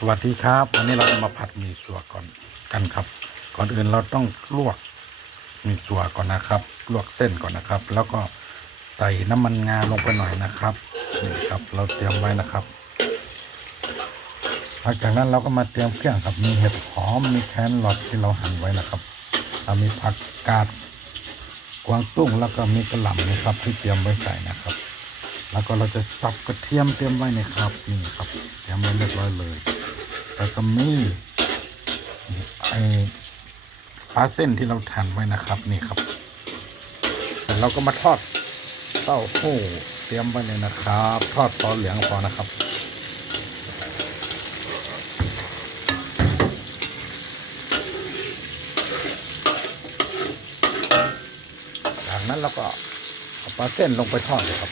สวัสดีครับ วันนี้เราจะมาผัดหมี่สัวก่อนกันครับ ก่อนอื่นเราต้องลวกหมี่สัวก่อนนะครับ ลวกเส้นก่อนนะครับ แล้วก็ใส่น้ำมันงาลงไปหน่อยนะครับนี่ครับ เราเตรียมไว้นะครับหลังจากนั้นเราก็มาเตรียมเครื่องครับ มีเห็ดหอมมีแครอทที่เราหั่นไว้นะครับเรามีผักกาดกวางตุ้งแล้วก็มีกระหล่ำนะครับ ที่เตรียมไว้ใส่นะครับ แล้วก็เราจะสับกระเทียมเตรียมไว้นะครับนี่ครับเตรียมไว้เรียบร้อยเลย แล้วก็มีไอปลาเส้นที่เราหั่นไว้นะครับ นี่ครับแต่เราก็มาทอดเต้าหู้เตรียมไว้เลยนะครับ ทอดตอนเหลืองพอนะครับจากนั้นเราก็เอาปลาเส้นลงไปทอดเลยครับ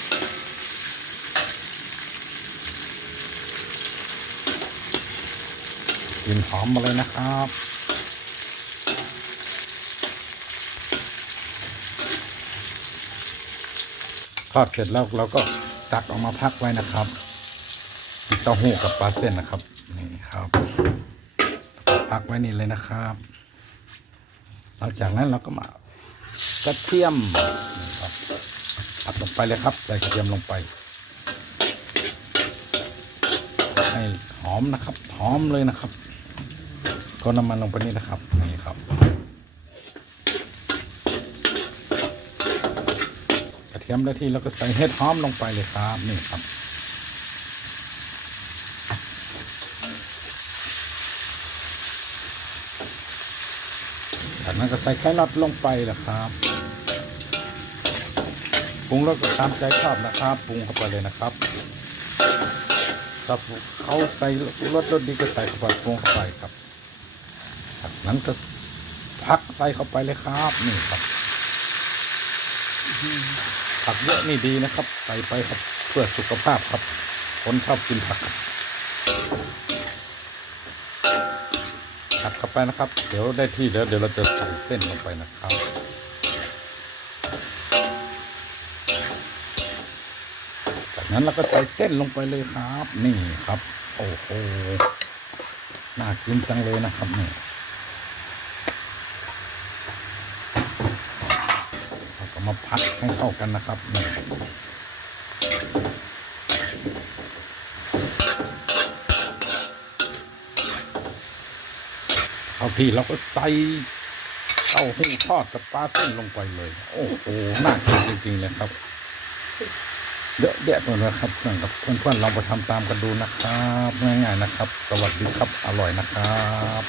กลิ่นหอมมาเลยนะครับทอดเสร็จแล้วเราก็ตักออกมาพักไว้นะครับเต้าหู้กับปลาเส้นนะครับนี่ครับพักไว้นี่เลยนะครับหลังจากนั้นเราก็มากระเทียมนี่ครับผัดลงไปเลยครับใส่กระเทียมลงไป ให้หอมนะครับ หอมเลยนะครับ ก็น้ำมันลงไปนี่นะครับนี่ครับกระเทียมได้ที่แล้วก็ใส่เห็ดหอมลงไปเลยครับนี่ครับจากนั้นก็ใส่ไข่ลอดลงไปนะครับปรุงรสก็ตามใจชอบนะครับปรุงเข้าไปเลยนะครับครับเขาใส่รสรสดีก็ใส่เข้าไปปรุงเข้าไปครับ จากนั้นก็พักใส่เข้าไปเลยครับนี่ครับผักเยอะนี่ดีนะครับ ใส่ไปครับเพื่อสุขภาพครับ คนชอบกินผักผัดเข้าไปนะครับ เดี๋ยวได้ที่แล้ว เดี๋ยวเราจะใส่เส้นลงไปนะครับจากนั้นเราก็ใส่เส้นลงไปเลยครับ นี่ครับ โอ้โหน่ากินจังเลยนะครับนี่เราก็ มาพัดให้เข้ากันนะครับนี่เอาทีเราก็ใส่เต้าหู้ทอดกับปลาเส้นลงไปเลย โอ้โหน่ากินจริงๆเลยครับเยอะแยะเลยนะครับเพื่อนกับเพื่อนๆลองไปทำตามกันดูนะครับง่ายๆนะครับ สวัสดีครับอร่อยนะครับ